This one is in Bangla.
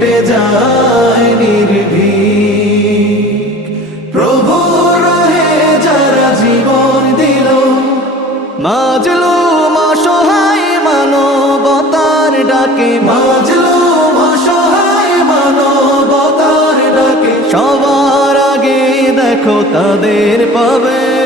কেটে যায় নির্ভীক। প্রভু রাহে যারা জীবন দিল, মাজলু অসহায় মানবতার ডাকে। মাজলু অসহায় মানবতার ডাকে। সবার আগে দেখো তাদের পাবে।